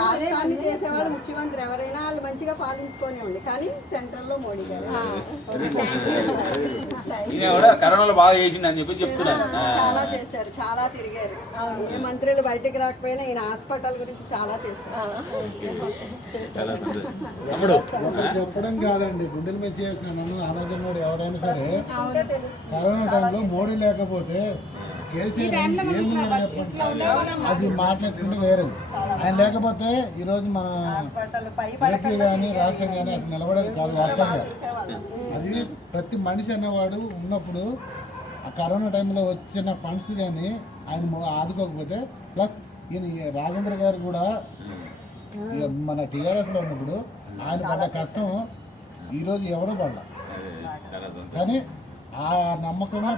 రాష్ట్రాన్ని చేసే వాళ్ళు ముఖ్యమంత్రి. ఎవరైనా వాళ్ళు మంచిగా పాలించుకొని ఉండి కానీ సెంట్రల్లో మోడీ గారు. ఈయన కూడా కరోనాలో బాగా చేసిండు అని చెప్పి చెప్తున్నాను. చాలా చేశారు. చాలా తిరిగారు. ఏ మంత్రులు బయటికి రాకపోయినా ఈయన హాస్పిటల్ గురించి చాలా చేశారు. చెప్పడం కాదండి. గుండెల మీద చేసుకున్నాను ఆలోచనోడు ఎవరైనా సరే కరోనా టైంలో మోడీ లేకపోతే అది మాట్లాడుకుంటే వేరే. ఆయన లేకపోతే ఈరోజు మన ఏపీ కానీ రాష్ట్రం కానీ అది నిలబడేది కాదు వాస్తవంగా. అది ప్రతి మనిషి అనేవాడు ఉన్నప్పుడు ఆ కరోనా టైంలో వచ్చిన ఫండ్స్ కానీ ఆయన ఆదుకోకపోతే ప్లస్ ఈయన ఈ రాజేంద్ర గారు కూడా మన టీఆర్ఎస్లో ఉన్నప్పుడు ఆయన పడ్డ కష్టం ఈరోజు ఎవడో పడ్డ. కానీ ఆ నమ్మకమే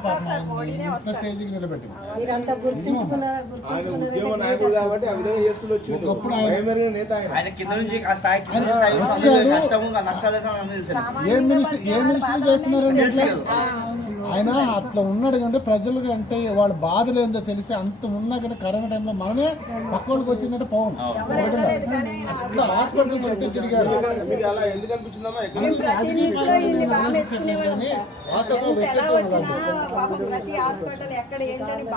ఇంత స్టేజ్కి నిలబెట్టింది. మీరంతా గుర్తించుకున్నారు? ఒకప్పుడు ఆయన కింద నుంచి ఆ స్థాయి కింద నుంచి కష్టము నష్టాలు ఏ మినిస్టర్ ఏ మినిస్టర్ చేస్తున్నారండి ఆయన అట్లా ఉన్నాడు కంటే ప్రజలకు అంటే వాళ్ళ బాధలు ఏందో తెలిసి అంత ఉన్నా కానీ కరోనా టైంలో మనమే పక్క వాళ్ళకి వచ్చిందంటే పవన్ అట్లా హాస్పిటల్ చుట్టూ తిరిగారు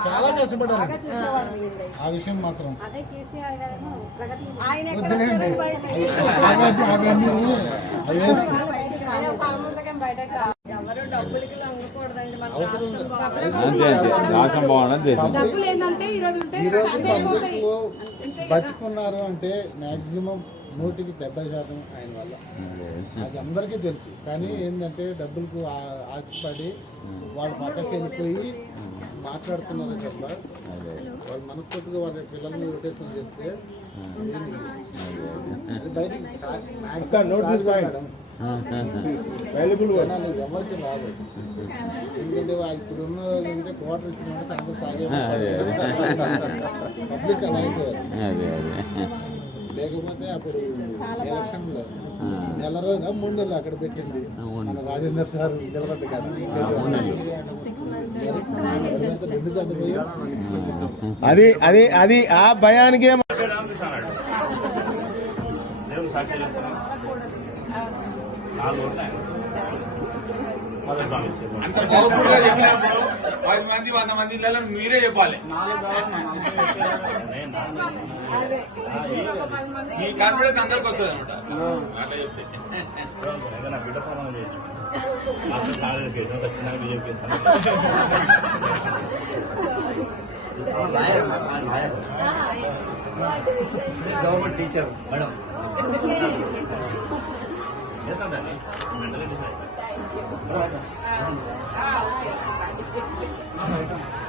చాలా కష్టపడ్డారు. బాగా చూసేవాళ్ళం వీళ్ళే. ఆ విషయం మాత్రం ఆయన ఎక్కడ వదిలేండి వస్తారని బయటికి అవన్నీ డబ్బులు ఏంటంటే బతుకున్నారు అంటే మాక్సిమం నూటికి డెబ్బై శాతం ఆయన వల్ల. అది అందరికీ తెలుసు. కానీ ఏంటంటే డబ్బులకు ఆ- ఆశపడి వాళ్ళు పక్కకి వెళ్ళిపోయి మాట్లాడుతున్నారు తప్ప వాళ్ళ మనస్ఫూర్తిగా వాళ్ళ పిల్లల్ని ఉద్దేశం చెప్తే బయటికి జనాలు ఎవరికి రాదు ఎందుకంటే ఇప్పుడు ఉన్న ఏంటంటే క్వార్టర్ సాయంత్రం తాగే పబ్లిక్ అని అయిపోయారు అదే అదే. లేకపోతే అప్పుడు ఎలక్షన్ నెల రోజున మూడు నెలలు అక్కడ పెట్టింది. మన రాజేందర్ సార్ నిలబడ్డ అది అది అది ఆ భయానికి పవర్ఫుల్గా చెప్పినప్పుడు పది మంది వంద మంది ఇళ్ళలో మీరే చెప్పాలి మీ కాన్ఫిడెన్స్ అందరికి వస్తుంది అనమాట అట్లా చెప్తే ఏదైనా బిడ్డతో మనం చేయొచ్చు అసలు కాలేజ్ చేసాం సత్యనారాయణ బీజేపీ చేస్తాను government teacher madam Thank you.